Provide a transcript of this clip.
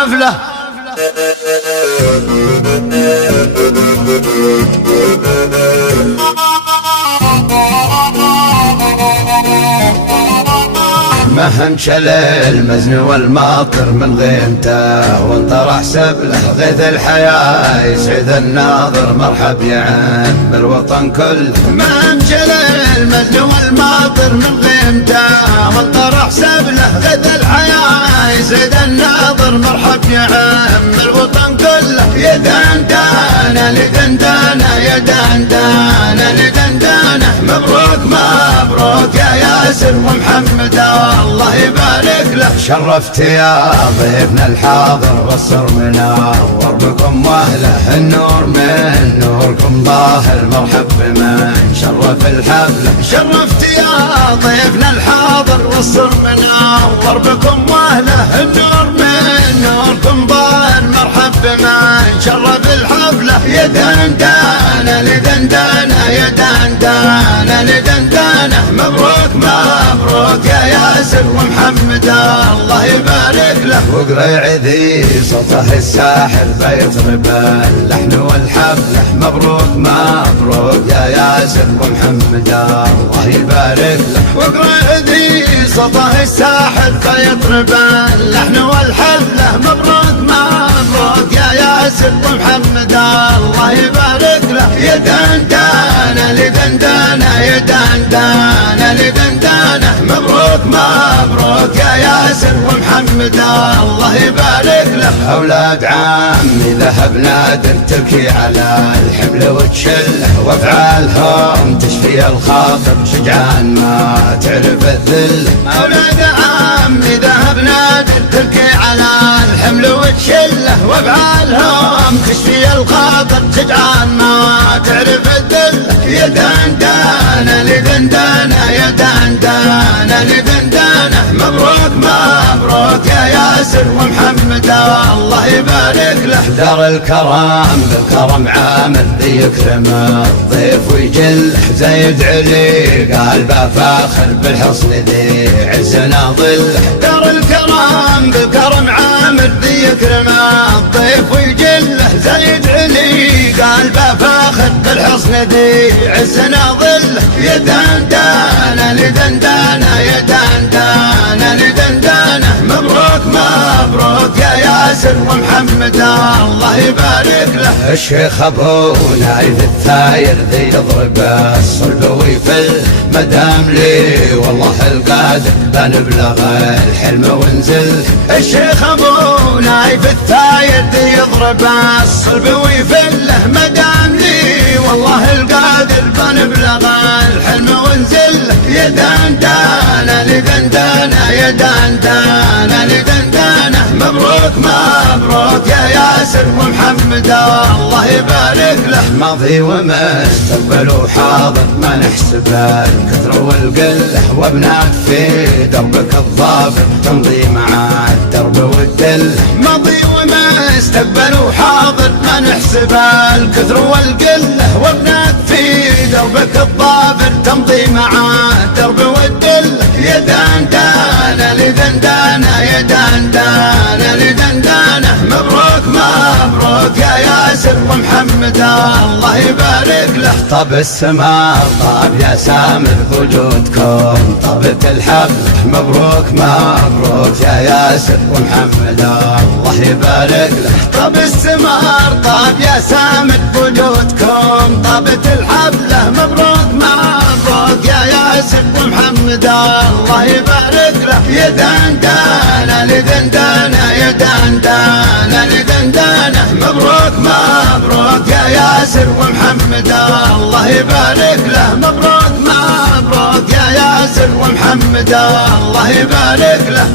حفله. مهن شل المزن والماطر من غيمته وانطرح سبله غيث الحياة يسعد الناظر مرحب يا عم الوطن كله. مهن شل المزن والماطر من غيمته وانطرح سبله غيث الحياة يسعد الناظر مرحب يا عم الوطن كله. يا دندانة لدندانة يا دندانة لدندانة مبروك مبروك يا ياسر ومحمد الله يبارك له. شرفت يا ضيفنا الحاضر والصر منور بكم واهله النور من نوركم ظاهر مرحب بمن شرف الحفله. شرفت يا ضيفنا الحاضر والصر منور بكم واهله النور من نوركم ظاهر مرحب بمن شرف الحفله. يا دندانه لدندانه يا دندانه لدندانه مبروك مبروك يا ياسر ومحمد الله يبارك له. وقريع ذي صوته الساحر بيطرب اللحن والحفله مبروك مبروك يا ياسر ومحمد الله يبارك له. وقريع ذي صوته الساحر بيطرب اللحن والحفله مبروك مبروك يا ياسر ومحمد الله يبارك له. يا دندانه لدندانه يا دندانه لدندانه مبروك مبروك يا ياسر ومحمد الله يبارك له. اولاد عمي ذهب نادر تبكي على الحمل وتشله وافعالهم تشفي الخاطر شجعان ما تعرف الذل. اولاد عمي ذهب نادر تبكي على الحمل وتشله وافعالهم تشفي الخاطر شجعان ما تعرف الذل. يا دندانه لدندانه يا دندانه لدندانه مبروك مبروك يا ياسر ومحمد الله يبارك له. دار الكرم بالكرم عامل ذي يكرم الضيف ويجل زايد علي قلبه فاخر بالحصن ذي عزنا ظل. دار الكرم بالكرم عامل ذي يكرم الضيف ويجل زايد علي قلبه فاخر بالحصن ذي عزنا ظل. يا دندانه لدندانه يا دندانه لدندانه مبروك مبروك يا ياسر ومحمد الله يبارك له. الشيخ ابو نايف الثاير ذي يضرب الصلب ويفل مدام لي والله القادر لا نبلغ الحلم ونزل. الشيخ ابو نايف الثاير ذي يضرب الصلب ويفل مدام لي والله القادر بنبلغ الحلم ونزل. يا دندانه لدندانه يا دندانه لدندانه مبروك مبروك يا ياسر ومحمد الله يبارك له. ماضي ومستقبل وحاضر ما نحسب الكثر والقله وابناك في دربك الضابط تمضي مع الدرب والدل. ماضي ومستقبل وحاضر ما نحسب الكثر والقله وابناك في دربك الضابط تمضي مع الدرب والدل. يا دندانه لدندانه يا دندانه لدندانه مبروك مبروك يا ياسر ومحمد الله يبارك له. طب السماء طاب يا سامر بوجودكم طابت الحفل مبروك مبروك يا ياسر ومحمد الله يبارك له. طب السماء طاب يا سامر بوجودكم طابت الحفله مبروك مبروك يا ياسر ومحمد الله يبارك له. يا دندانه لدندانه يا دندانه لدندانه مبروك مبروك يا ياسر ومحمد الله يبارك له. مبروك مبروك يا ياسر ومحمد الله يبارك له.